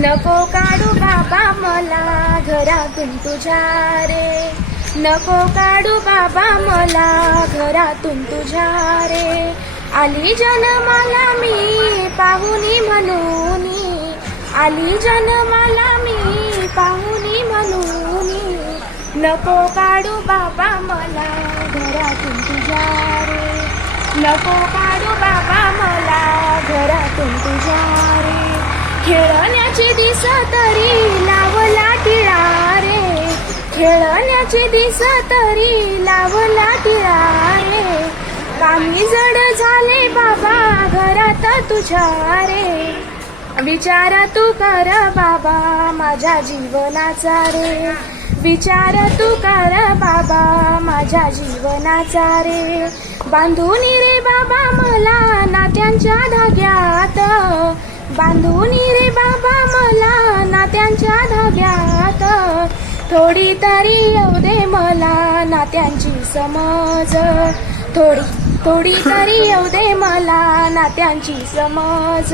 नको काढू बाबा मला घरातून तुझ्या रे. नको काढू बाबा मला घरातून तुझ्या रे. आली जन्माला मी पाहुनी म्हणून. आली जन्माला मी पाहुनी म्हणून. नको काढू बाबा मला घरातून तुझ्या रे. नको काढू बाबा मला घरातून तुझ्या खेळण्याची दिस तरी लावला टिळा रे. खेळण्याची दिस तरी लावला टिळा रे. कामी जड झाले बाबा घरात तुझ्या रे. विचार तू कर बाबा माझ्या जीवनाचा रे. विचार तू कर बाबा माझ्या जीवनाचा रे. बांधून रे बाबा मला नात्यांच्या धाग्या बांधून रे बाबा मला नात्यांच्या धाग्यात. थोडी तरी येऊ दे मला नात्यांची समज. थोडी थोडी तरी येऊ दे मला नात्यांची समज.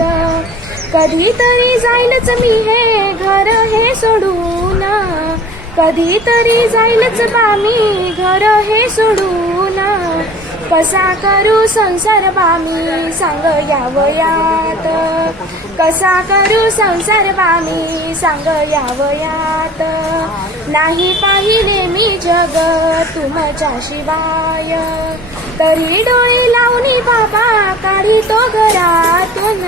कधीतरी जाईलच मी हे घर हे सोडून. कधीतरी जाईलच बा मी घर हे सोडून. कसा करू संसार बामी? सांग यावयात कसा करू संसार बामी? सांग यावयात नाही पाहिले मी जग तुमच्या शिवाय. तरी डोळे लावणी बाबा काढी तो घरातून.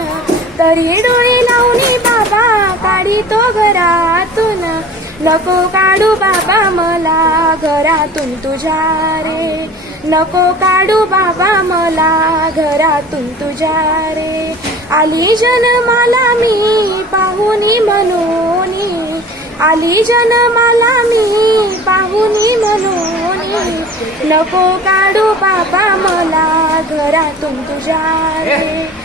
तरी डोळे लावणी बाबा काढी तो घरातून नको काढू बाबा मला घरातून तुझ्या रे. नको काढू बाबा मला घरातून तुझ्या रे. आली जन्माला मी पाहुनी म्हणून. आली जन्माला मी पाहुनी म्हणून. नको काढू बाबा मला घरातून तुझ्या रे.